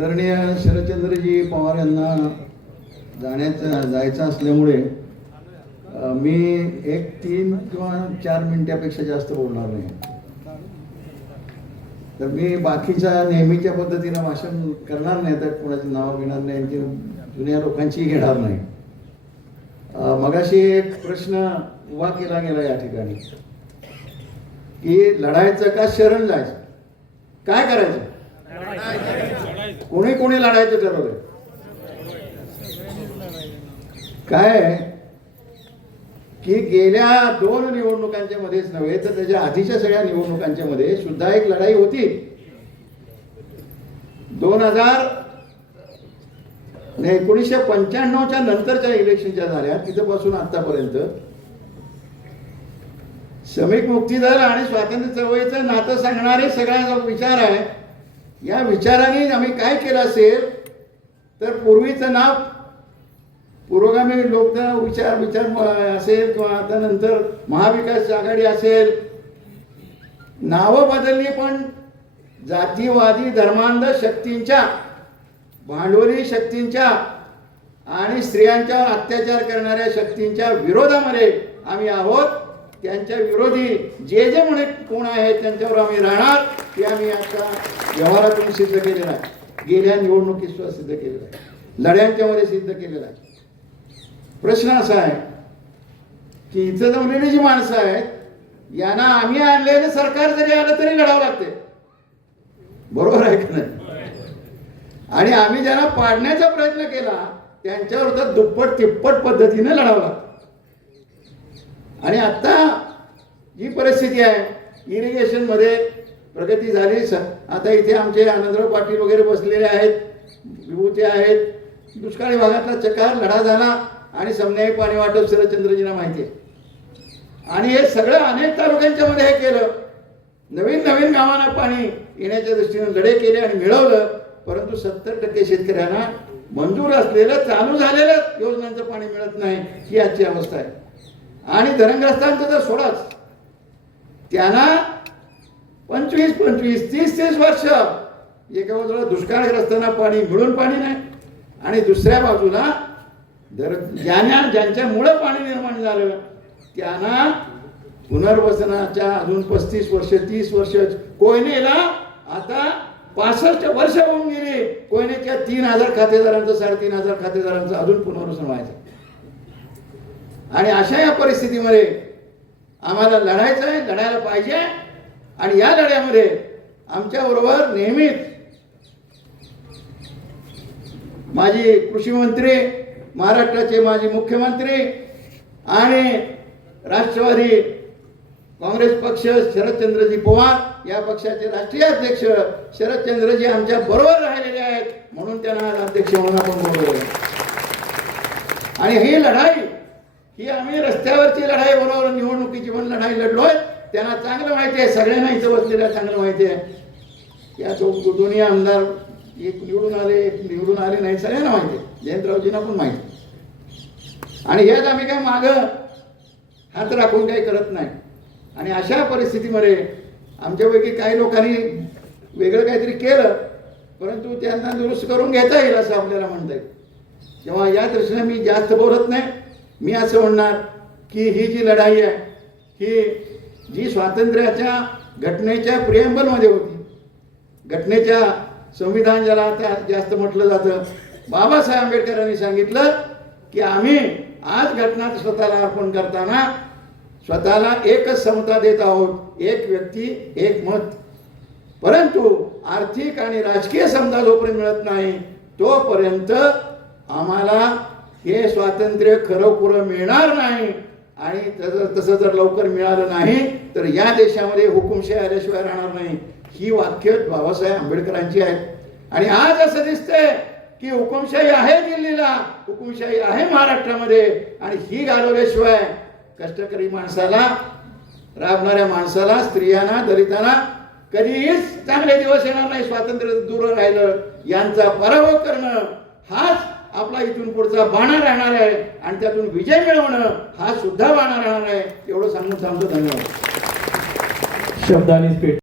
आदरणीय शरदचंद्रजी पवार यांना जाण्याचं जायचं असल्यामुळे मी एक तीन किंवा चार मिनिटापेक्षा जास्त बोलणार नाही. तर मी बाकीच्या नेहमीच्या पद्धतीनं भाषण करणार नाही तर कोणाची नावं घेणार नाही आणखी जुन्या लोकांची घेणार नाही. मगाशी एक प्रश्न उभा केला गेला या ठिकाणी की लढायचं का शरण जायचं? काय करायचं? कोणी कोणी लढायचं ठरवलंय काय? आहे की गेल्या दोन निवडणुकांच्या मध्येच नव्हे तर त्याच्या आधीच्या सगळ्या निवडणुकांच्या मध्ये सुद्धा एक लढाई होती. दोन हजार एकोणीसशे पंच्याण्णवच्या नंतरच्या इलेक्शनच्या झाल्या तिथपासून आतापर्यंत. श्रमिक मुक्ती दल आणि स्वातंत्र्य चळवळीचं नातं सांगणारे सगळ्यांचा विचार आहे. या विचाराने आम्ही काय केलं असेल तर पूर्वीचं नाव पुरोगामी लोक विचार विचार असेल किंवा आता नंतर महाविकास आघाडी असेल नावं बदलली पण जातीवादी धर्मांध शक्तींच्या भांडवली शक्तींच्या आणि स्त्रियांच्यावर अत्याचार करणाऱ्या शक्तींच्या विरोधामध्ये आम्ही आहोत. त्यांच्या विरोधी जे जे म्हणे कोण आहेत त्यांच्यावर आम्ही राहणार ते आम्ही आता व्यवहारातून सिद्ध केलेलं आहे. गेल्या निवडणुकीत सुद्धा सिद्ध केलेलं आहे. लढ्यांच्या मध्ये सिद्ध केलेलं आहे. प्रश्न असा आहे की इथं जमलेली जी माणसं आहेत यांना आम्ही आणलेलं सरकार जरी आलं तरी लढावं लागते. बरोबर आहे का नाही? आणि आम्ही ज्यांना पाडण्याचा प्रयत्न केला त्यांच्यावर तर दुप्पट तिप्पट पद्धतीने लढावं लागतं. आणि आत्ता जी परिस्थिती आहे इरिगेशनमध्ये प्रगती झाली. स- आता इथे आमचे आनंदराव पाटील वगैरे बसलेले आहेत विभूती आहेत. दुष्काळी भागातला चकार लढा झाला आणि समन्यायी पाणी वाटप शरदचंद्रजींना माहिती आहे. आणि हे सगळं अनेक तालुक्यांच्यामध्ये हे केलं. नवीन नवीन गावांना पाणी येण्याच्या दृष्टीने लढे केले आणि मिळवलं. परंतु सत्तर टक्के शेतकऱ्यांना मंजूर असलेलं चालू झालेलं योजनांचं पाणी मिळत नाही ही आजची अवस्था आहे. आणि धरणग्रस्तांचं तर सोडाच. त्यांना पंचवीस पंचवीस तीस तीस वर्ष एका बाजूला दुष्काळग्रस्तांना पाणी मिळून पाणी नाही. आणि दुसऱ्या बाजूला धर ज्यांना ज्यांच्यामुळं पाणी निर्माण झालं त्यांना पुनर्वसनाच्या अजून पस्तीस वर्ष तीस वर्ष कोयनेला आता पासष्ट वर्ष होऊन गेली. कोयनेच्या तीन हजार खातेदारांचं साडेतीन हजार खातेदारांचं अजून पुनर्वसन व्हायचं. आणि अशा या परिस्थितीमध्ये आम्हाला लढायचं आहे लढायला पाहिजे. आणि या लढ्यामध्ये आमच्याबरोबर नेहमीच माजी कृषी मंत्री महाराष्ट्राचे माजी मुख्यमंत्री आणि राष्ट्रवादी काँग्रेस पक्ष शरदचंद्रजी पवार या पक्षाचे राष्ट्रीय अध्यक्ष शरदचंद्रजी आमच्या बरोबर राहिलेले आहेत म्हणून त्यांना अध्यक्ष म्हणून आपण बोलवलं आणि ही लढाई ही आम्ही रस्त्यावरची लढाई बरोबर निवडणुकीची पण लढाई लढलोय. त्यांना चांगलं माहिती आहे सगळ्यांना इथं बसलेल्या चांगलं माहिती आहे. या दो दोन्ही आमदार एक निवडून आले एक निवडून आले नाही सगळ्यांना माहिती आहे. जयंतरावजींना पण माहिती आणि हेच आम्ही काय मागं हात राखून काही करत नाही. आणि अशा परिस्थितीमध्ये आमच्यापैकी काही लोकांनी वेगळं काहीतरी केलं परंतु त्यांना दुरुस्त करून घेता येईल असं आपल्याला म्हणता येईल. तेव्हा या दृष्टीने मी जास्त बोलत नाही. मी असं म्हणणार की ही जी लढाई आहे ही जी स्वातंत्र्याच्या घटनेच्या प्रियंबलमध्ये होती घटनेच्या संविधान ज्याला आता जास्त म्हटलं जातं बाबासाहेब आंबेडकरांनी सांगितलं की आम्ही आज घटना स्वतःला अर्पण करताना स्वतःला एकच समता देत आहोत एक व्यक्ती एक मत. परंतु आर्थिक आणि राजकीय समता जोपर्यंत मिळत नाही तोपर्यंत आम्हाला हे स्वातंत्र्य खरोखर मिळणार नाही. आणि तसं तसं जर लवकर मिळालं नाही तर या देशामध्ये हुकुमशाही आल्याशिवाय राहणार नाही. ही वाक्य बाबासाहेब आंबेडकरांची आहेत. आणि आज असं दिसतंय की हुकुमशाही आहे दिल्लीला हुकुमशाही आहे महाराष्ट्रामध्ये. आणि ही घालवल्याशिवाय कष्टकरी माणसाला राबणाऱ्या माणसाला स्त्रियांना दलितांना कधीच चांगले दिवस येणार नाही स्वातंत्र्य दूर राहिलं. यांचा पराभव करणं हाच आपला इथून पुढचा बाणा राहणार आहे आणि त्यातून विजय मिळवणं हा सुद्धा बाणा राहणार आहे. एवढं सांगून सांगतो धन्यवाद. शब्दांनीच पेट